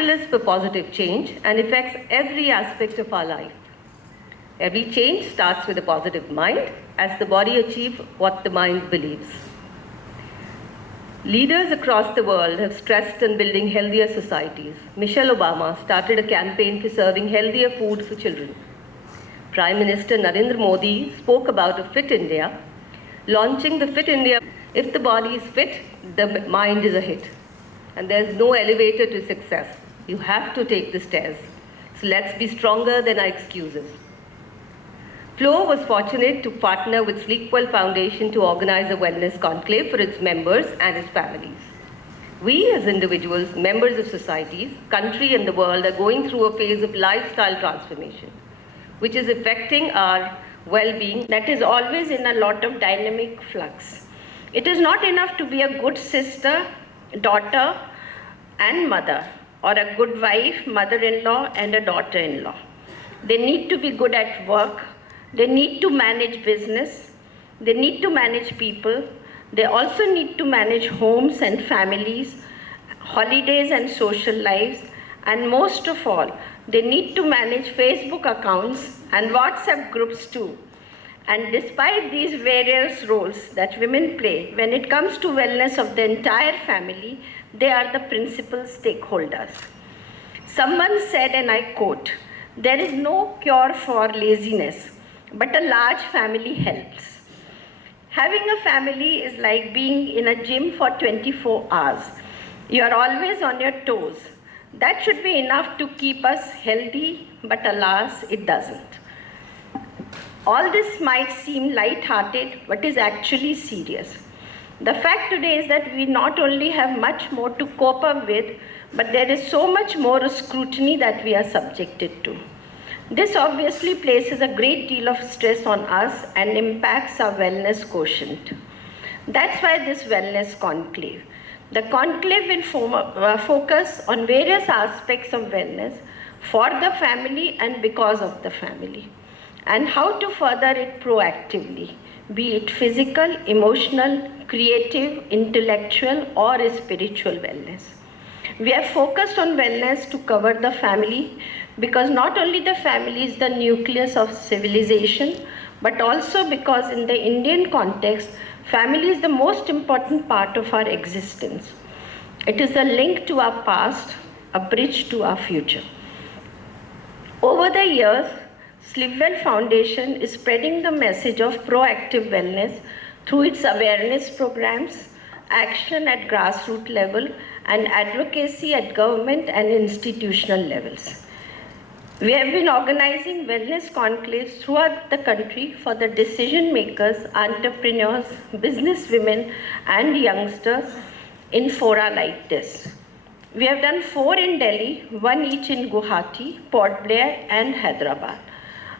catalyst for positive change and affects every aspect of our life. Every change starts with a positive mind, as the body achieves what the mind believes. Leaders across the world have stressed on building healthier societies. Michelle Obama started a campaign for serving healthier food for children. Prime Minister Narendra Modi spoke about a fit India, launching the Fit India. If the body is fit, the mind is a hit. And there's no elevator to success. You have to take the stairs. So let's be stronger than our excuses. Flo was fortunate to partner with Sleepwell Foundation to organize a wellness conclave for its members and its families. We as individuals, members of societies, country and the world are going through a phase of lifestyle transformation, which is affecting our well-being. That is always in a lot of dynamic flux. It is not enough to be a good sister, daughter and mother, or a good wife, mother-in-law and a daughter-in-law. They need to be good at work. They need to manage business, they need to manage people, they also need to manage homes and families, holidays and social lives, and most of all, they need to manage Facebook accounts and WhatsApp groups too. And despite these various roles that women play, when it comes to wellness of the entire family, they are the principal stakeholders. Someone said, and I quote, "There is no cure for laziness, but a large family helps." Having a family is like being in a gym for 24 hours. You are always on your toes. That should be enough to keep us healthy, but alas, it doesn't. All this might seem light-hearted, but is actually serious. The fact today is that we not only have much more to cope up with, but there is so much more scrutiny that we are subjected to. This obviously places a great deal of stress on us and impacts our wellness quotient. That's why this wellness conclave. The conclave will focus on various aspects of wellness for the family and because of the family, and how to further it proactively, be it physical, emotional, creative, intellectual, or spiritual wellness. We have focused on wellness to cover the family because not only the family is the nucleus of civilization, but also because in the Indian context, family is the most important part of our existence. It is a link to our past, a bridge to our future. Over the years, Sleepwell Foundation is spreading the message of proactive wellness through its awareness programs, action at grassroots level, and advocacy at government and institutional levels. We have been organizing wellness conclaves throughout the country for the decision makers, entrepreneurs, businesswomen, and youngsters in fora like this. We have done 4 in Delhi, 1 each in Guwahati, Port Blair, and Hyderabad.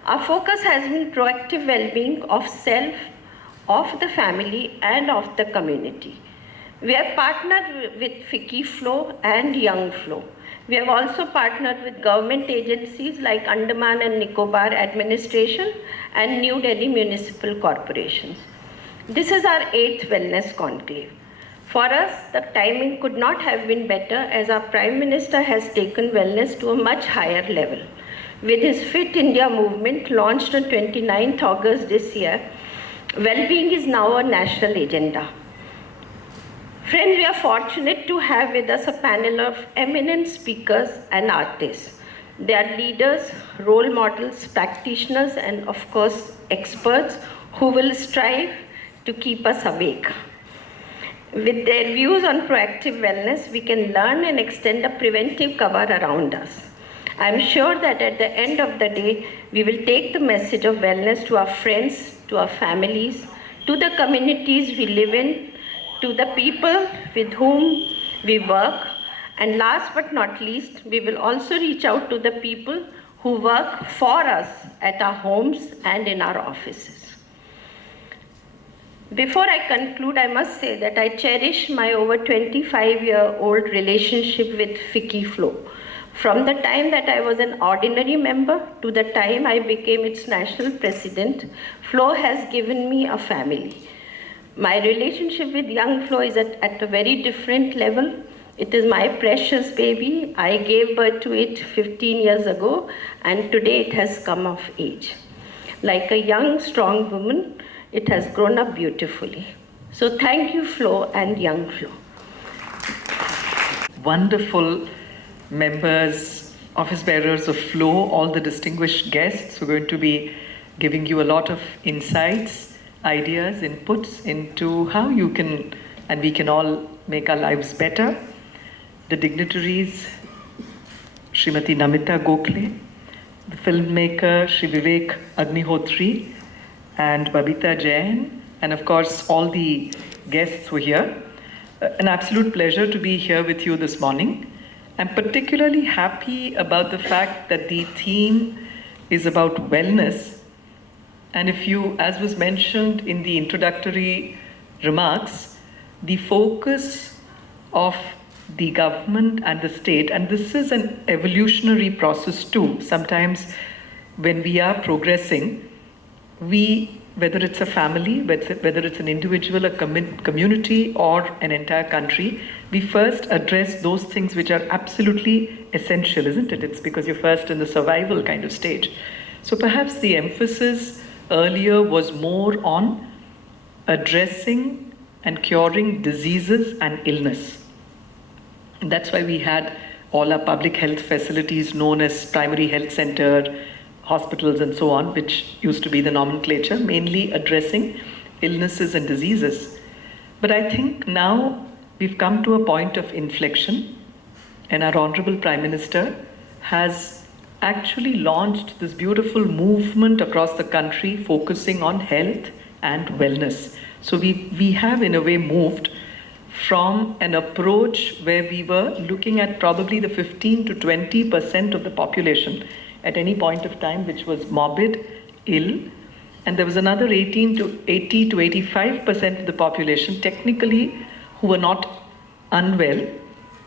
Our focus has been proactive well-being of self, of the family, and of the community. We have partnered with Ficci Flo and Young Flo. We have also partnered with government agencies like Andaman and Nicobar Administration and New Delhi Municipal Corporations. This is our 8th wellness conclave. For us, the timing could not have been better as our Prime Minister has taken wellness to a much higher level. With his Fit India movement launched on 29th August this year, well-being is now a national agenda. Friends, we are fortunate to have with us a panel of eminent speakers and artists. They are leaders, role models, practitioners, and of course, experts who will strive to keep us awake. With their views on proactive wellness, we can learn and extend a preventive cover around us. I am sure that at the end of the day, we will take the message of wellness to our friends, to our families, to the communities we live in, to the people with whom we work, and last but not least, we will also reach out to the people who work for us at our homes and in our offices. Before I conclude, I must say that I cherish my over 25-year-old relationship with Ficci Flo. From the time that I was an ordinary member to the time I became its national president, Flo has given me a family. My relationship with young Flo is at a very different level. It is my precious baby. I gave birth to it 15 years ago, and today it has come of age. Like a young, strong woman, it has grown up beautifully. So thank you, Flo and young Flo. Wonderful members, office bearers of Flo, all the distinguished guests who are going to be giving you a lot of insights, ideas, inputs into how you can and we can all make our lives better. The dignitaries, Srimati Namita Gokhale, the filmmaker Shri Vivek Agnihotri, and Babita Jain, and of course all the guests who are here. An absolute pleasure to be here with you this morning. I'm particularly happy about the fact that the theme is about wellness. And if you, as was mentioned in the introductory remarks, the focus of the government and the state, and this is an evolutionary process too. Sometimes when we are progressing, whether it's a family, whether it's an individual, a community, or an entire country, we first address those things which are absolutely essential, isn't it? It's because you're first in the survival kind of stage. So perhaps the emphasis earlier was more on addressing and curing diseases and illness. And that's why we had all our public health facilities known as primary health center, hospitals and so on, which used to be the nomenclature, mainly addressing illnesses and diseases. But I think now we've come to a point of inflection, and our Honorable Prime Minister has actually launched this beautiful movement across the country focusing on health and wellness. So we have in a way moved from an approach where we were looking at probably the 15 to 20% of the population at any point of time which was morbid, ill, and there was another 80 to 85% of the population technically who were not unwell,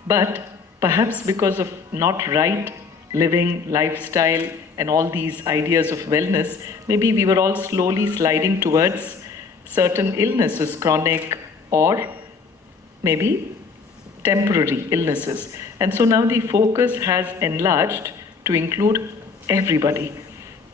but perhaps because of not right living, lifestyle, and all these ideas of wellness, maybe we were all slowly sliding towards certain illnesses, chronic or maybe temporary illnesses. And so now the focus has enlarged to include everybody.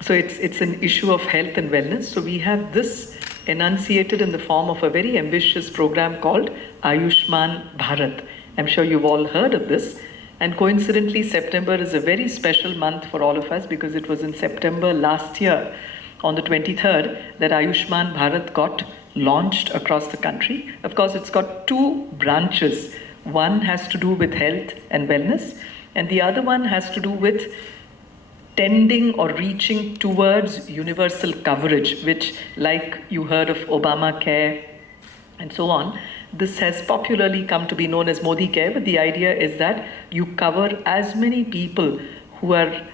So it's an issue of health and wellness. So we have this enunciated in the form of a very ambitious program called Ayushman Bharat. I'm sure you've all heard of this. And coincidentally, September is a very special month for all of us because it was in September last year, on the 23rd, that Ayushman Bharat got launched across the country. Of course, it's got two branches. One has to do with health and wellness, and the other one has to do with tending or reaching towards universal coverage, which, like you heard of Obamacare and so on, this has popularly come to be known as Modi Care, but the idea is that you cover as many people who are,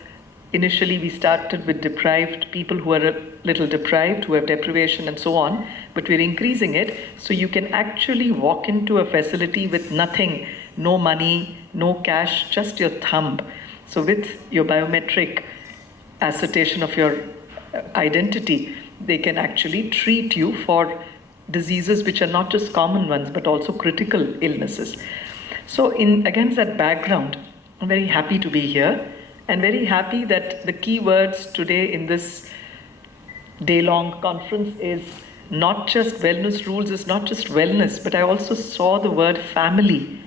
initially we started with deprived people who are a little deprived, who have deprivation and so on, but we're increasing it so you can actually walk into a facility with nothing, no money, no cash, just your thumb. So with your biometric assertion of your identity, they can actually treat you for diseases which are not just common ones but also critical illnesses. So against that background, I'm very happy to be here and very happy that the key words today in this day-long conference is not just wellness rules, is not just wellness, but I also saw the word family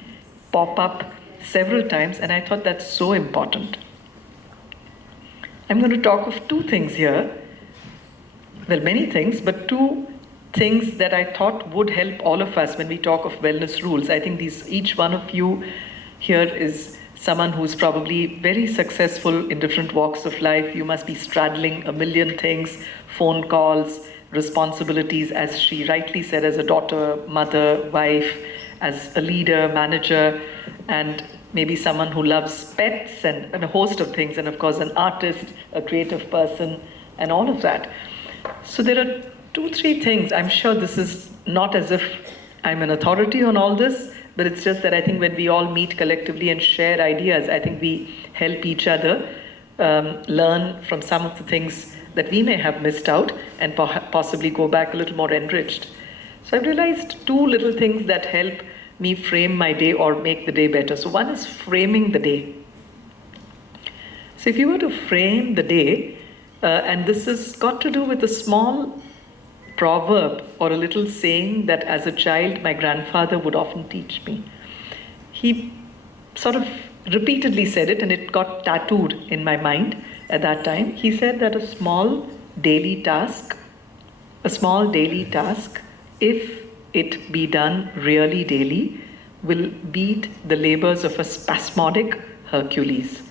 pop up several times, and I thought that's so important. I'm going to talk of two things here. Well, many things, but two things that I thought would help all of us when we talk of wellness rules. I think each one of you here is someone who's probably very successful in different walks of life. You must be straddling a million things, phone calls, responsibilities, as she rightly said, as a daughter, mother, wife, as a leader, manager, and maybe someone who loves pets and a host of things, and of course an artist, a creative person, and all of that. So there are 2-3 things. I'm sure this is not as if I'm an authority on all this, but it's just that I think when we all meet collectively and share ideas, I think we help each other learn from some of the things that we may have missed out and possibly go back a little more enriched. So I've realized 2 little things that help me frame my day or make the day better. So one is framing the day. So if you were to frame the day, and this has got to do with a small proverb or a little saying that as a child my grandfather would often teach me. He sort of repeatedly said it, and it got tattooed in my mind at that time. He said that a small daily task, if it be done really daily, will beat the labors of a spasmodic Hercules.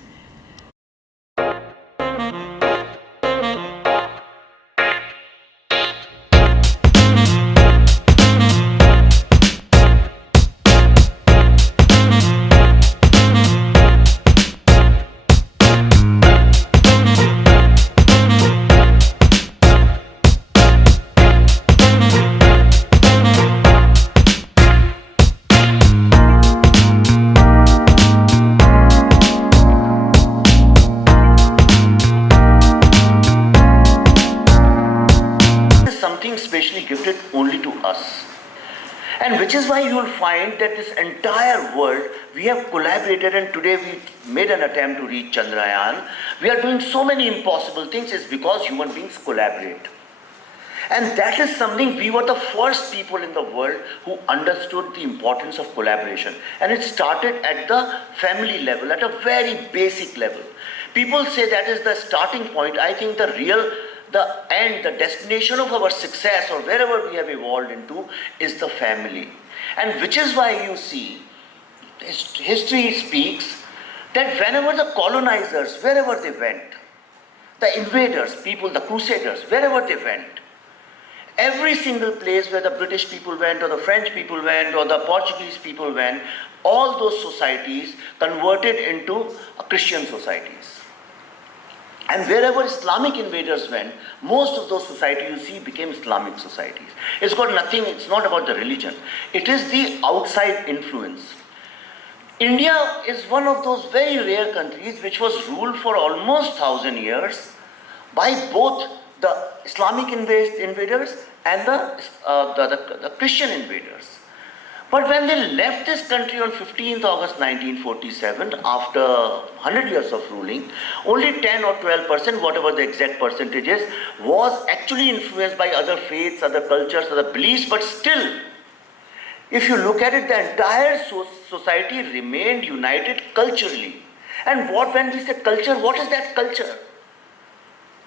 Specially gifted only to us, and which is why you will find that this entire world we have collaborated, and today we made an attempt to reach Chandrayaan. We are doing so many impossible things is because human beings collaborate, and that is something we were the first people in the world who understood the importance of collaboration, and it started at the family level, at a very basic level. People say that is the starting point. I think the end, the destination of our success or wherever we have evolved into is the family. And which is why you see, history speaks that whenever the colonizers, wherever they went, the invaders, people, the crusaders, wherever they went, every single place where the British people went or the French people went or the Portuguese people went, all those societies converted into Christian societies. And wherever Islamic invaders went, most of those societies you see became Islamic societies. It's not about the religion. It is the outside influence. India is one of those very rare countries which was ruled for almost 1,000 years by both the Islamic invaders and the Christian invaders. But when they left this country on 15th August 1947, after 100 years of ruling, only 10 or 12%, whatever the exact percentage is, was actually influenced by other faiths, other cultures, other beliefs. But still, if you look at it, the entire society remained united culturally. And when we say culture, what is that culture?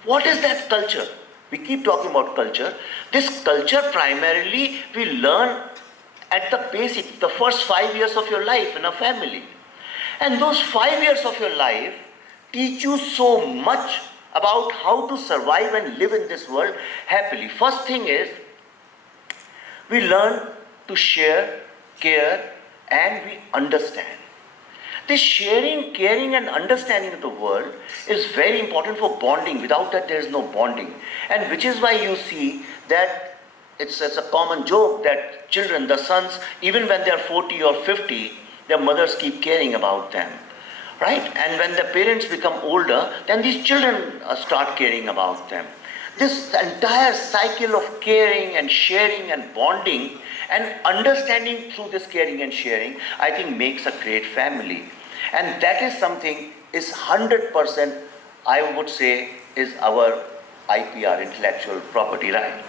What is that culture? We keep talking about culture. This culture primarily we learn at the basic, the first 5 years of your life in a family. And those 5 years of your life teach you so much about how to survive and live in this world happily. First thing is, we learn to share, care, and we understand. This sharing, caring, and understanding of the world is very important for bonding. Without that, there is no bonding. And which is why you see that it's a common joke that children, the sons, even when they are 40 or 50, their mothers keep caring about them, right? And when the parents become older, then these children start caring about them. This entire cycle of caring and sharing and bonding and understanding through this caring and sharing, I think makes a great family. And that is something is 100%, I would say, is our IPR, intellectual property right.